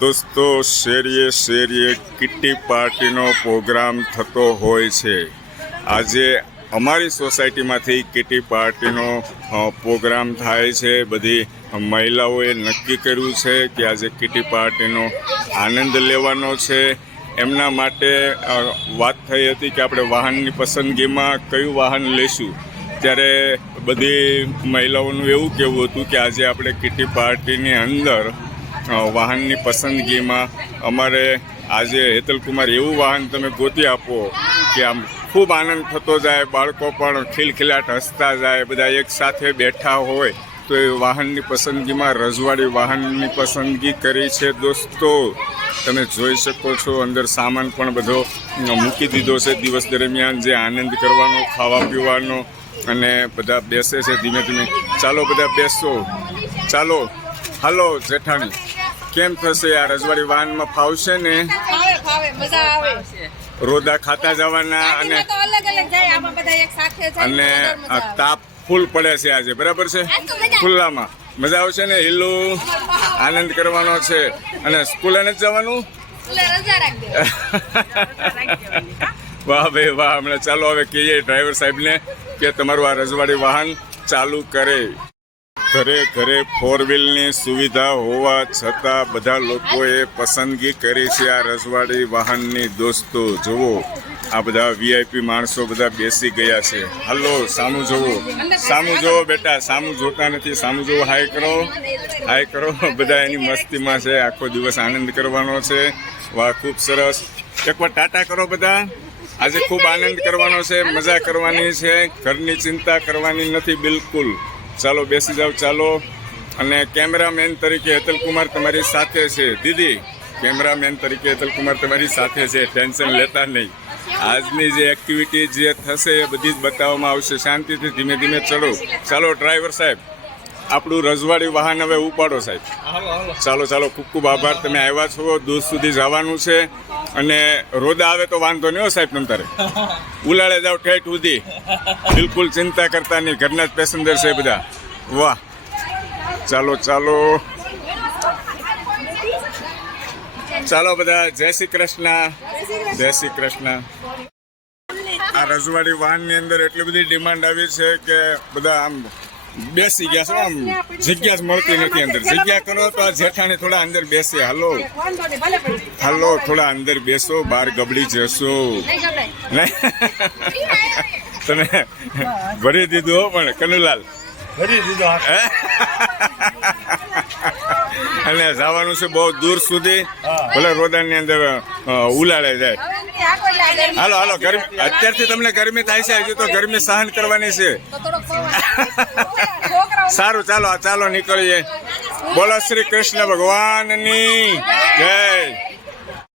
દોસ્તો શેરીએ શેરીએ કિટ્ટી પાર્ટીનો પ્રોગ્રામ થતો હોય છે। આજે અમારી સોસાયટીમાંથી કિટ્ટી પાર્ટીનો પ્રોગ્રામ થાય છે। બધી મહિલાઓએ નક્કી કર્યું છે કે આજે કિટ્ટી પાર્ટીનો આનંદ લેવાનો છે। એમના માટે વાત થઈ હતી કે આપણે વાહનની પસંદગીમાં કયું વાહન લઈશું, ત્યારે બધી મહિલાઓનું એવું કહેવું હતું કે આજે આપણે કિટ્ટી પાર્ટીની અંદર વાહનની પસંદગીમાં અમારે આજે હેતલકુમાર એવું વાહન તમે ગોતી આપો કે આમ ખૂબ આનંદ થતો જાય, બાળકો પણ ખિલખિલાટ હસતા જાય, બધા એક સાથે બેઠા હોય તો એ વાહનની પસંદગીમાં રજવાડી વાહનની પસંદગી કરી છે। દોસ્તો તમે જોઈ શકો છો અંદર સામાન પણ બધો મૂકી દીધો છે દિવસ દરમિયાન જે આનંદ કરવાનો, ખાવા પીવાનો, અને બધા બેસે છે ધીમે ધીમે। ચાલો બધા બેસો, ચાલો હાલો જેઠાણી, કેમ થશે આ રજવાડી વાહનમાં? ફાવશે ને? રોદા ખાતા જવાના અને તાપ ફૂલ પડે છે આજે, બરાબર છે? ખુલ્લામાં મજા આવશે ને? હિલ્લું આનંદ કરવાનો છે અને સ્કૂલે નથી જવાનું? વાહ ભાઈ વાહ। હમણાં ચાલો હવે કહીએ ડ્રાઈવર સાહેબને કે તમારું આ રજવાડી વાહન ચાલુ કરે। ઘરે ઘરે ફોર વ્હીલની સુવિધા હોવા છતાં બધા લોકોએ પસંદગી કરી છે આ રજવાડી વાહનની। દોસ્તો જુઓ, આ બધા વીઆઈપી માણસો બધા બેસી ગયા છે। હાલો સામું જોવો, સામું જોવો બેટા, સામું જોતા નથી, સામું જોવો, હાય કરો, હાય કરો। બધા એની મસ્તીમાં છે, આખો દિવસ આનંદ કરવાનો છે। વાહ ખૂબ સરસ, એકવાર ટાટા કરો બધા। આજે ખૂબ આનંદ કરવાનો છે, મજા કરવાની છે, ઘરની ચિંતા કરવાની નથી બિલકુલ। ચાલો બેસી જાઓ, ચાલો। અને કેમેરામેન તરીકે હેતલકુમાર તમારી સાથે છે દીદી, કેમેરામેન તરીકે હેતલકુમાર તમારી સાથે છે, ટેન્શન લેતા નહીં। આજની જે એક્ટિવિટી જે થશે એ બધી જ બતાવવામાં આવશે, શાંતિથી ધીમે ધીમે ચડો। ચાલો ડ્રાઈવર સાહેબ, આપણું રજવાડી વાહન હવે ઉપાડો સાહેબ। ચાલો ચાલો, ખૂબ ખૂબ આભાર, તમે આવ્યા છો, દૂર સુધી જવાનું છે। અને રોદા આવે તો વાંધો નહીં હો સાહેબ, તમ તારે ઉલાળે જાઓ ઠેઠ સુધી, બિલકુલ ચિંતા કરતા નહીં, ઘરના જ પેસેન્જર છે બધા। વાહ, ચાલો ચાલો ચાલો બધા, જય શ્રી કૃષ્ણ, જય શ્રી કૃષ્ણ। આ રજવાડી વાહનની અંદર એટલી બધી ડિમાન્ડ આવી છે કે બધા આમ બેસી ગયા છે, આમ જગ્યા જ મળતી નથી અંદર। જગ્યા કરો તો આ જેઠાણી થોડા અંદર બેસે। હાલો હાલો, થોડા અંદર બેસો, બહાર ગબડી જશો નહીં? તમે ભરી દીધું હો, પણ કનુલાલ ભરી દીધો અને જવાનું છે બહુ દૂર સુધી, ભલે રોદાની અંદર ઉલાળે જાય। હાલો હાલો, ગરમી અત્યારથી તમને ગરમી થાય છે, હજુ તો ગરમી સહન કરવાની છે। સારું, ચાલો ચાલો નીકળીએ। બોલો શ્રી કૃષ્ણ ભગવાનની જય।